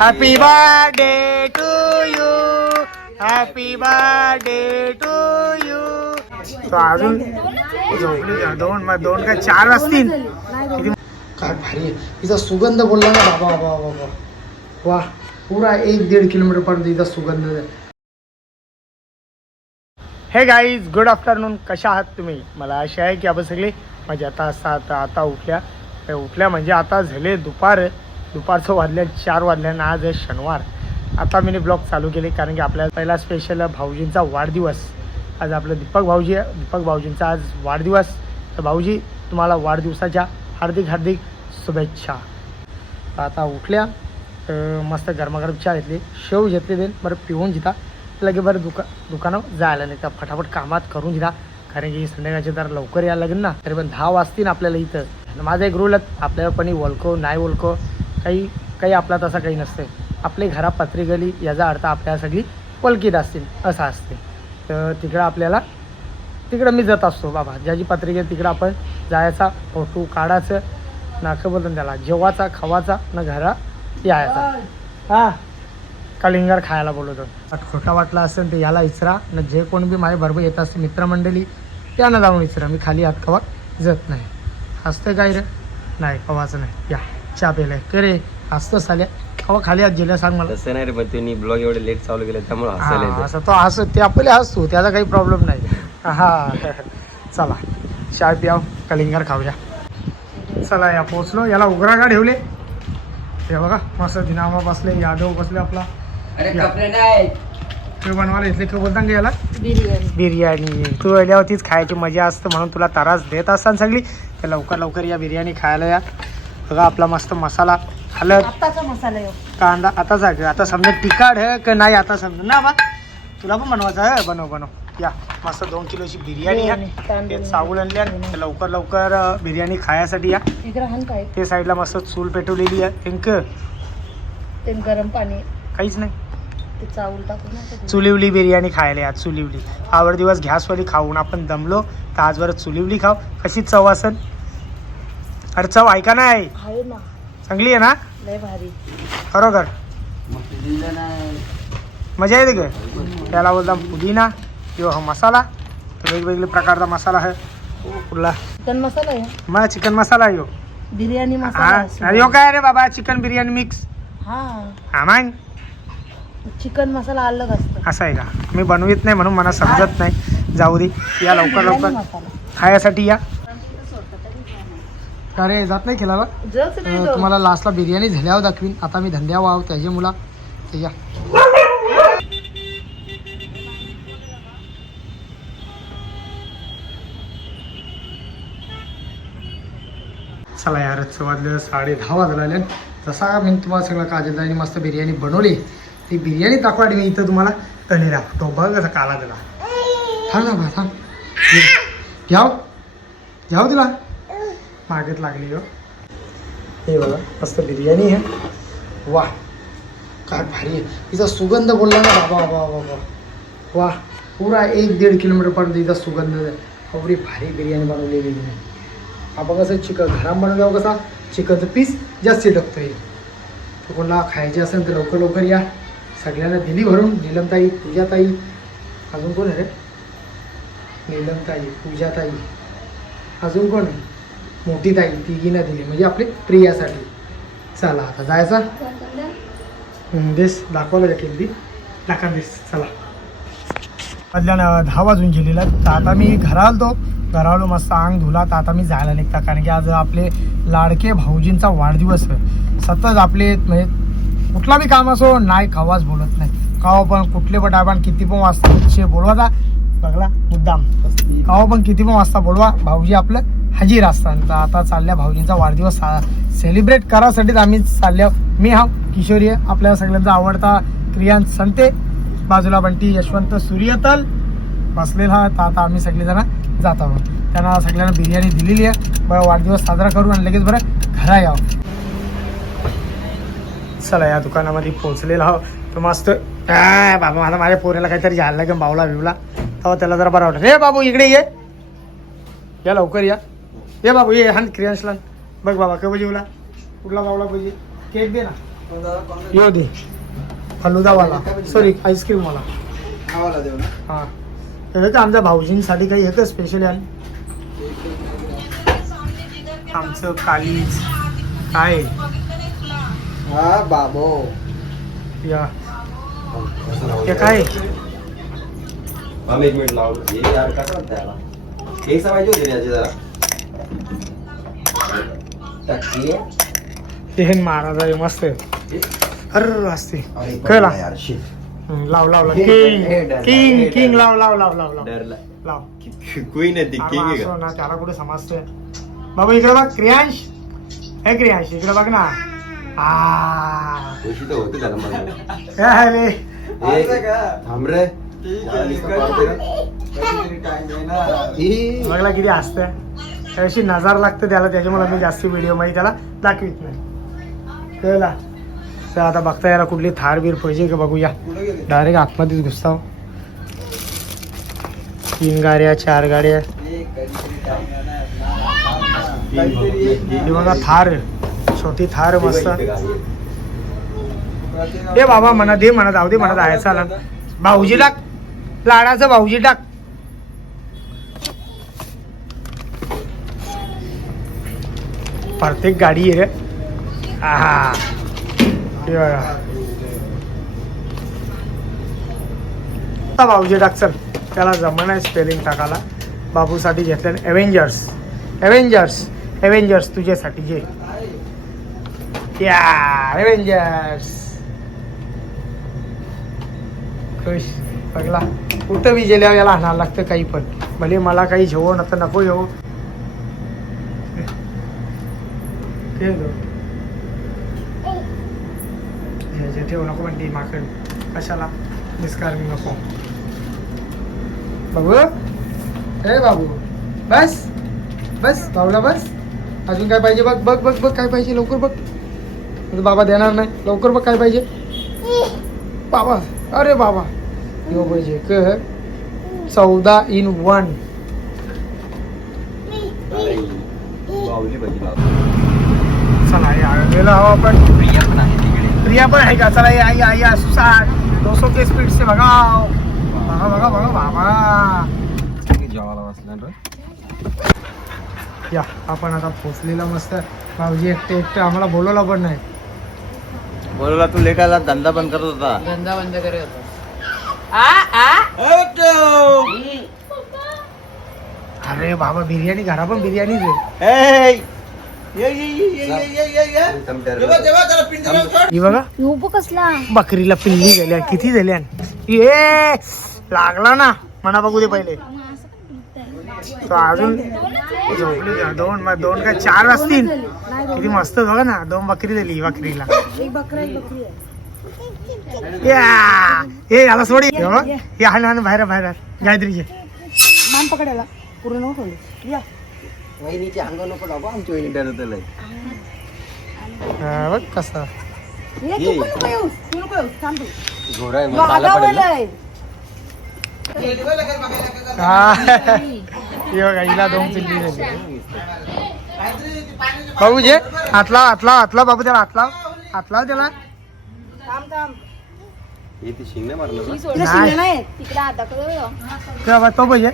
Happy birthday to you, happy birthday to you. तो अजून झोपली दोन का चार वाजतील. काय भारी आहे तिचा सुगंध बोलला ना बाबा बाबा बाबा वा. पुरा 1-1.5 किलोमीटर पर्यंत तिचा सुगंध. हे गाईज, गुड आफ्टरनून. कशा आहात तुम्ही? मला आशा आहे की आपण सगळे मजेत असतात. आता उठल्या म्हणजे आता झाले दुपारचं वाजल्या 4 वाजल्यानं. आज आहे शनिवार. आता मी ब्लॉग चालू केले कारण की आपल्याला पहिला स्पेशल भाऊजींचा वाढदिवस. आज आपलं दीपक भाऊजींचा आज वाढदिवस. तर भाऊजी तुम्हाला वाढदिवसाच्या हार्दिक शुभेच्छा. आता उठल्या मस्त गरमागरम चहा घेतली, शेव घेतली, देन बरं पिऊन जिता लगे बरं दुकानावर जायला नाही तर फटाफट कामात करून दिला कारण की संध्याकाळचे जरा लवकर यायला लागेल ना. तरी पण 10 वाजतील आपल्याला इथं. माझा एक रूल आहे, आपल्याला पण ओळखो नाही ओळखो काही आपला तसा काही नसते. आपले घरा पत्री गली याचा अर्थ आपल्याला सगळी ओळखीत असतील असं असते. तर तिकडं मी जात असतो बाबा. ज्याची पत्रिका तिकडं आपण जायचा, फोटो काढायचं ना, काय बोलतो त्याला, जेवाचा खावाचा ना, घरा यायचा. हां, कलिंगर खायला बोलवतो. खोटा वाटला असेल तर याला विचारा ना. जे कोण बी माझ्या बरोबर येत असते मित्रमंडळी त्यांना जाऊन विचारा. मी खाली हात कवा जात नाही. हसते काय रे? नाही, कवाचं नाही. या चहा प्यायला के रे? हसतं साल्या. कवा खाली हात गेल्या सांग मला. तसं नाही रे, पण तुम्ही ब्लॉग एवढे लेट चालू केले त्यामुळे हसायला असं तो हसतो, ते आपले हसतो, त्याचा काही प्रॉब्लेम नाही. हां चला चहा प्याव, कलिंगर खाऊया. चला या पोचलो. याला उघडा का ठेवले हे बघा. मस्त दिनामा बसले, यादव बसले आपला. तू बनवायला घेतले का बोलता का याला? बिर्याणी. तू आल्यावरतीच खायची मजा असते म्हणून तुला त्रास देत असताना सगळी. तर लवकर या बिर्याणी खायला या. बघा आपला मस्त मसाला, हळद, कांदा. आता समजा तिखट आहे का नाही आता समजा ना बा. तुला पण बनवायचं आहे? बनव या. मस्त 2 किलोची बिर्याणी आहे. सावळ आणल्या. लवकर बिर्याणी खायसाठी या. ते साईडला मस्त चूल पेटवलेली आहे. गरम पाणी काहीच नाही. चुलिवली बिर्याणी खायला या. चुलिवली आवर दिवस गॅसवाली खाऊन आपण दमलो तर आज बरं चुलिवली खाऊ. कशी चव असेल? अरे चव ऐका नाही, चांगली आहे ना? लय भारी खरोखर मजा येते का? त्याला बोलता पुदिना किंवा हा मसाला. वेगवेगळे प्रकारचा मसाला आहे. कुठला? चिकन मसाला आहे. मग चिकन मसाला आहे. बिर्याणी हा, मसाला. अरे काय रे बाबा, चिकन बिर्याणी मिक्स. हा मग चिकन मसाला अलग असतं. असं आहे का? मी बनवित नाही म्हणून मला समजत नाही. जाऊ दे. या लवकर खायासाठी या. अरे जात नाही खेळायला. तुम्हाला लास्टला बिर्याणी झाल्यावर दाखवीन. आता मी धंद्यावर आहो त्याच्या मुला. या चला यार, वाजले 10:30 वाजले. जसा मी तुम्हाला सगळं काजलदानी मस्त बिर्याणी बनवली. ती बिर्याणी दाखवाडी मी इथं तुम्हाला तळलेला. तो बघ कसा काला दिला. थांब ना बा, थांब. घ्याव तुला मागत लागली हो. हे बघा मस्त बिर्याणी आहे. वा काय भारी आहे. तिचा सुगंध बोलला ना बाबा बाबा बाबा वा. पुरा 1-1.5 किलोमीटर पर्यंत तिचा सुगंध. एवढी भारी बिर्याणी बनवलेली आहे. आपण कसं चिकन घरात बनवल्यावर कसा चिकनचं पीस जास्त चिटकतं. तर कोणाला खायचे असेल तर लवकर या. सगळ्यांना दिली भरून. नीलमताई, पूजाताई, अजून कोण आहे रे? नीलमताई, पूजाताई, अजून कोण आहे? मोठी ताई. तिघींना दिली म्हणजे आपली प्रियासाठी. चला आता जायचा. देश दाखवायला जातील ती दाखवा देश. चला वाजल्यानं 10 वाजून गेलेला. तर आता मी घरालो मस्त अंग धुला. तर आता मी जायला निघता कारण की आज आपले लाडके भाऊजींचा वाढदिवस. सतत आपले म्हणजे कुठला बी काम असो नाही खावाच बोलत नाही. कावा पण कुठले पण आपण किती पण वाजता बोलवाचा बघला मुद्दाम. कावा पण किती पण वाजता बोलवा, भाऊजी आपलं हजीर असतात. तर आता चालल्या भाऊजींचा वाढदिवस सेलिब्रेट करायसाठीच आम्ही चालल्या. मी किशोरी आहे, आपल्या सगळ्यांचा आवडता क्रियान संते. बाजूला बंटी, यशवंत, सूर्यतल बसलेला. तर आता आम्ही सगळेजण जात आहोत. त्यांना सगळ्यांना बिर्याणी दिलेली आहे. बरं वाढदिवस साजरा करू आणि लगेच बरं घरा यावं. चला या दुकानामध्ये पोहोचलेला आहो. तर मस्त बाबा माझ्या पोऱ्याला काहीतरी जायला लागेल बावला बिवला. तेव्हा त्याला जरा बरं वाटतं. रे बाबू इकडे ये. या लवकर या. ये बाबू ये. हा क्रियांशला बघ बाबा काय पाहिजे तुला? कुठला बावला पाहिजे? केक दे ना. येऊ दे फलुदावाला सॉरी आईस्क्रीम वाला हा तर आमच्या भाऊजींसाठी काही येतं स्पेशल आहे आमचं कालीज काय हा बाबो या हे काय आम्ही 1 मिनिट लावलं हे यार कसं म्हणता याला केस पाहिजे होते याचे जरा टक्की ते महाराज आहे मस्त अरे असते कळला लाव लाव लाव किंग किंग किंग लाव लाव लाव लाव लाव डरला लाव क्वीन आहे ती अरे किंग आहे असं का ना त्याला कुठे समजतंय बाबा इकडे बघ क्रियांश हे क्रियांश इकडे बघ ना खुशी तर होते त्याला मला काय रे थांब रे बघला किती असतं त्याशी नजार लागतं त्याला त्याच्यामुळे मी जास्त व्हिडिओ मध्ये त्याला दाखवित नाही कळला तर आता बघता याला कुठली थार बीर पाहिजे का बघूया डायरेक्ट आतमध्येच घुसताव 3 गाड्या 4 गाड्या हे बघा थार छोटी थार मस्त दे बाबा म्हणा दे म्हणा जाऊ दे म्हणा जायचं आला भाऊजी टाक लाडाचं भाऊजी टाक प्रत्येक गाडी आहे रे हा हे बघा भाऊजी टाक चल त्याला जमणं आहे स्पेलिंग टाकायला बाबूसाठी घेतलं एव्हेंजर्स एव्हेंजर्स एव्हेंजर्स तुझ्यासाठी जे या एव्हेंजर्स खुश बघला कुठं विजेल्यावर याला आणायला लागतं काही पण भले मला काही जेवण आता नको येऊ ठेवू नको पण माकड कशाला निस्कार मी नको बाबू ए बाबू बस बस भाऊला बस अजून काय पाहिजे बघ बघ बघ बघ काय पाहिजे लवकर बघ बाबा देणार नाही लवकर बघ काय पाहिजे बाबा अरे बाबा यो पाहिजे क 14 in 1 बावली पाहिजे चला या गेलो हवा आपण प्रिया पण आहे का चला या या या 200 के स्पीड से भगाओ बघा बघा बघा बाबा जेवायला बसला या आपण आता पोचलेला मस्त भाऊजी एकटे एकटे आम्हाला बोलवला पण नाही बोलला तू लेटाला धंदा बंद करत होता धंदा बंद करत होता अरे बाबा बिर्याणी घरा पण बिर्याणीच आहे ही बघा कसला बकरीला पिल्ली झाल्या किती झाल्या ये लागला ना म्हणा बघू दे पहिले तो अजून झोपली का? दोन का 4 असतील किती मस्त बघा ना 2 बकरी झाली ही बकरीला एक बकरा एक बकरी आहे या हे याला सोडी हे हाण बाहेर बाहेर गायत्रीचे मान पकडायला पूर्ण नको ठेवले या वहिनीची अंग नको टाकू आमची वहिनी डरत बघ कसा ये तू पण नको येऊस तू नको येऊस थांब तू घोडा आहे मग चालला पडेल ना. वागावलंय. हे बघा हिला 2 पिल्ली झाली बाबू जे हातला बाबू त्याला हातला त्याला थांब थांब हे ती शिंगणे मारलं का? तिकडे नाही. शिंगे नाही तिकडे आता तो पाहिजे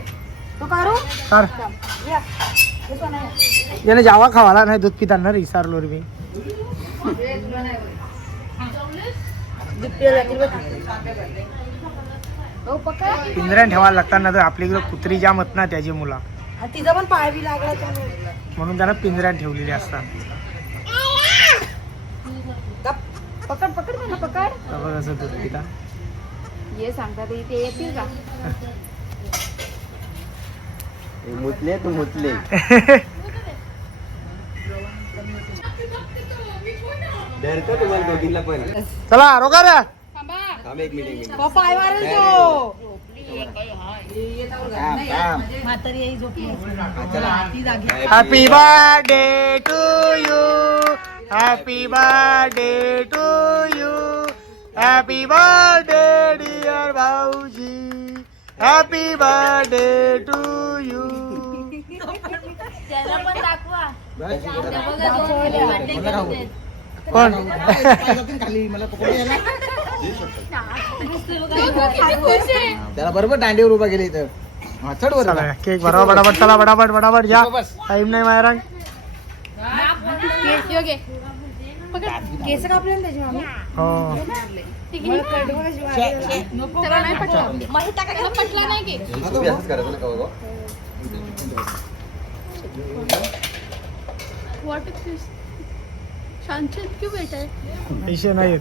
तो करू तर या हे पण आहे. याने जावा खावाला नाही दूध पिताना विसरलो रे मी दुपटीला जातील बघ. हो पकड पिंजऱ्यान ठेवायला लागताना तर आपल्याकडे कुत्री जाम आहेत ना त्याची मुला आणि तिचा पण पाय बी लागला त्यामुळे. म्हणून त्यांना पिंजऱ्यात ठेवलेली असतात गप. पकड पकड त्यांना पकड तर बघ असं दूध पिता ये सांगतात ते येतील का हे मुतले तू मुतले डरतो तुम्हाला दोघींना पण चला रोका रे थांब 1 मिनिट तो पाय मारेल तो म्हातारी आई झोपली ती जागी happy birthday to you happy birthday to you happy birthday dear भाऊजी हॅपी बर्थडे टू यू त्याला पण दाखवा कोण खाली मला पकडून यायला. किती खुश आहे. त्याला बरोबर दांडीवर उभा केले इथं. हा, चढ वर चला केक भरावा बडाबट, चला बडाबट बडाबट या. बस. टाइम नाही मायरांग. केस योगे. पकड. केस कापले ना त्याची मामी. हो त्याला नाही पटला. त्याला पटला नाही की. तुम्ही असंच करायचं ना का What is this? शांत क्यों बैठा है? पैसे नाही येत.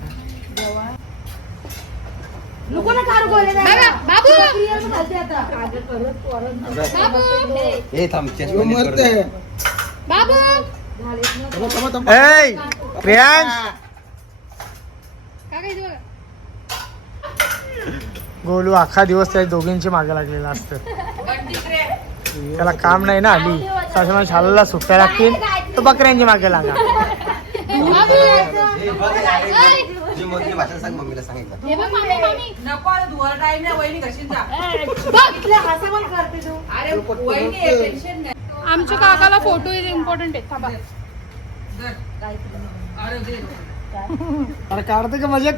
नको ना कारू बोले ना. बाबू. क्रियाचं घालते आता. बाबू. हे थांब चेस्ट यो मरते. बाबू. थांबा, थांबा. ए प्रियांश काय काय बघा. गोलू अख्खा दिवस त्या दोघींची मागे लागलेला असतं. त्याला काम नाही ना हल्ली. सासूमा शाळेला सुट्ट्या लागतील तर बकऱ्यांची मागे लागा. जी मोठी भाषा सांग मम्मीला सांगितलं. हे बघ मामी मामी. नको आता धुवायला टाइम नाही वहिनी कशी जा. बघ. इथल्या हसा पण करते तू. अरे वहिनी आहे, टेन्शन नाही. आमच्या काकाला फोटो इम्पॉर्टंट आहे. थांबा. अरे दे. अरे काढते का मजा